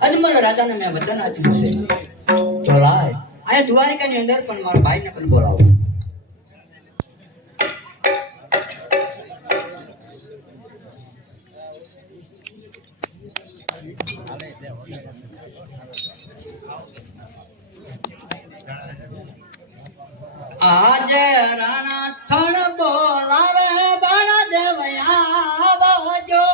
અજમલ રાજાને મેં વચન આપ્યું છે. બોલાય અહીંયા દ્વારિકાની અંદર પણ મારા ભાઈને પણ બોલાવો. આજે રાણા થણ બોલાવે બળ દેવયા આવજો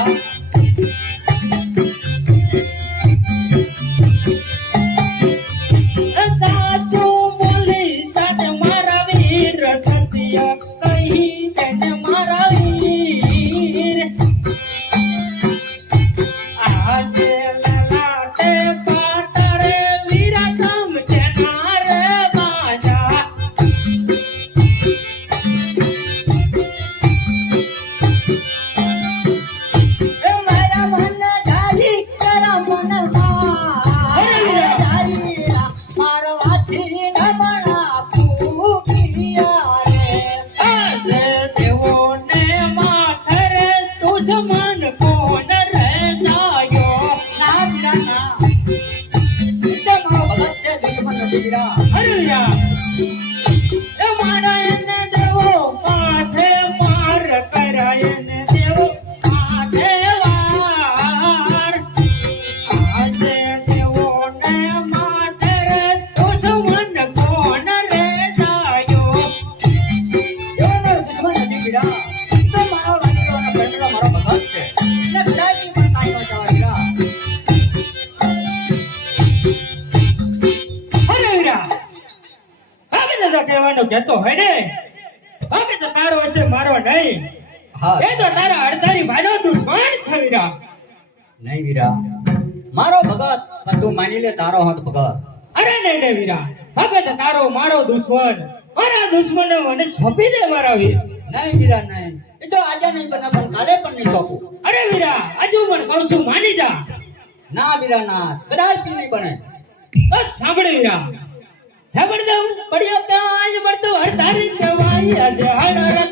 આવ્યા એ પણ લે તારો હાથ પગાર. અરે નહીં નહીં વીરા હવે તો તારો મારો દુશ્મન. મારા દુશ્મને મને સોંપી દે મારા વીર. નહીં વીરા નહીં. એ તો આજે નહીં બના પણ કાલે પણ નહીં સોંપું. અરે વીરા હજુ પણ કહું છું માની જા. ના વીરા ના. કદાચ નહીં બને. બસ સાંભળે વીરા. હે દઉં પડ્યો કાજ હર તારી કહેવાય આજે હર રસ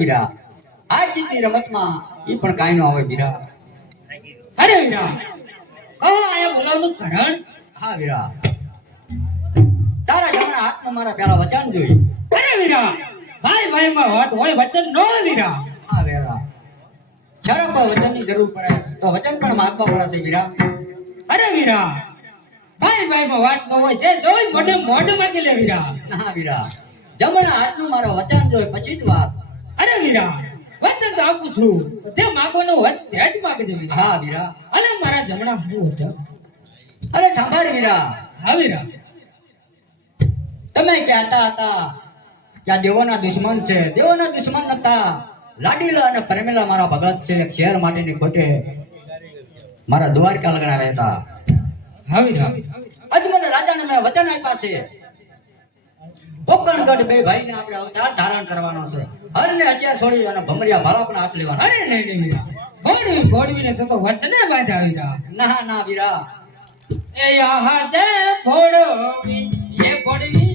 વીરા આ જીતની રમતમાં એ પણ કાંઈ ન આવે વીરા. અરે વીરા કહો આયા બોલાવનું કારણ? હા, વીરા. તારા જમણા હાથમાં મારા પેલા વચન જોઈ. અરે વીરા, ભાઈ ભાઈ માં હોટ હોય, વચન નો વીરા. હા, વીરા. જ્યારે કોઈ વચનની જરૂર પડે, તો વચન પણ માંગવા પડશે વીરા. અરે વીરા, ભાઈ ભાઈ માં વાત ન હોય છે જોઈ મોઢે મોઢ માંગી લે વીરા. ના વીરા. જમણા હાથનું મારો વચન જોઈ પછી જ વાત અરે વીરા વચન તો આપું છું જે માગવાનું હોય તે જ માગજો હા વીરા. અને મારા જમણા હાથનું વચન અરે સાંભળ વીરા. હા વીરા. તમે કહેતા હતા કે આ દેવોના દુશ્મન છે. દેવોના દુશ્મન નતા લાડીલા અને પ્રેમીલા મારા ભગત છે. શહેર માટેની ખોટે મારા દ્વારકા લગણા હતા. હા વીરા. મને રાજાને મેં વચન આપ્યા છે. પોકણગઢ બે ભાઈને આપણે અવતાર ધારણ કરવાનો છે. હરને હત્યા છોડી અને ભમરિયા ભાલા પણ હાથ લેવાના અરે નહીં નહીં વીરા ગોડવી ઘોડવીને તો તો વચને બાંધ્યા વીરા ના ના, વીરા. એ આહા છે ઘોડવી એ ઘોડવીને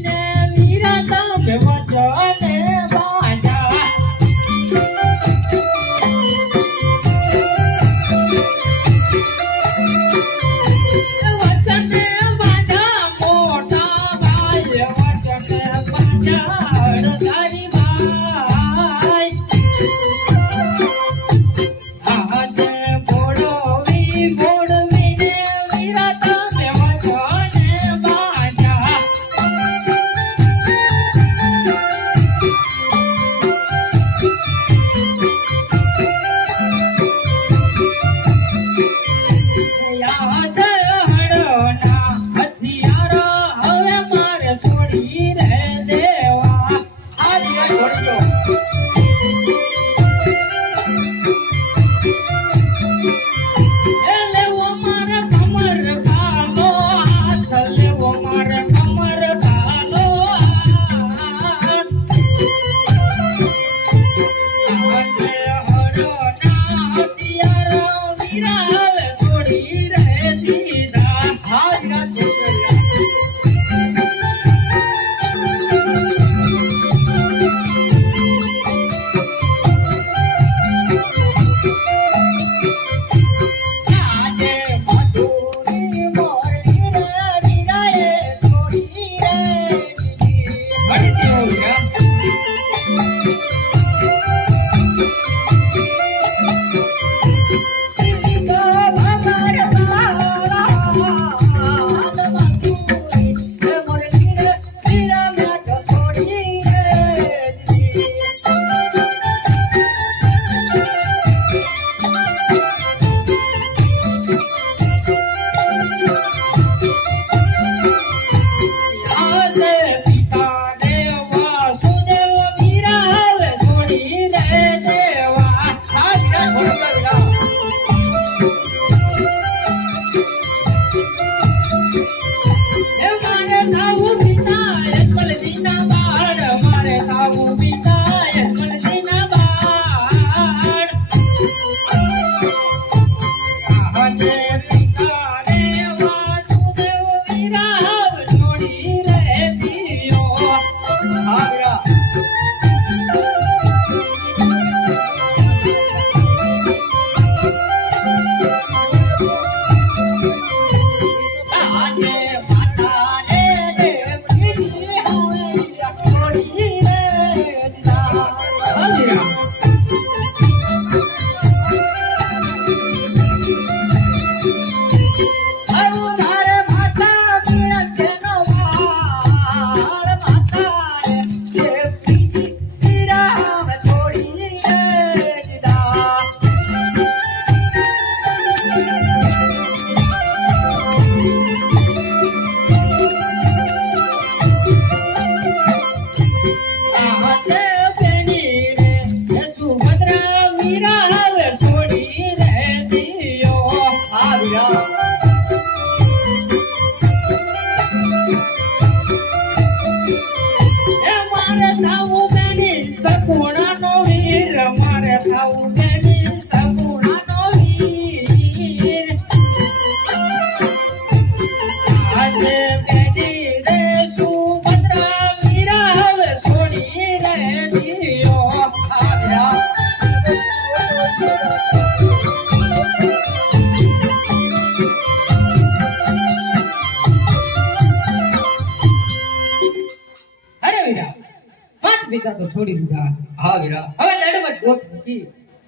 છોડી દીધા. હા વીરા. હવે દડમાં ડોટ મૂકી.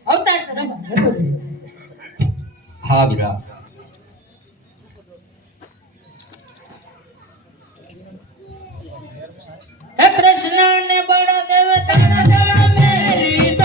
અવતાર તરફ હા વીરા. કૃષ્ણ ને બળ દેવ તણ દેવ મેરી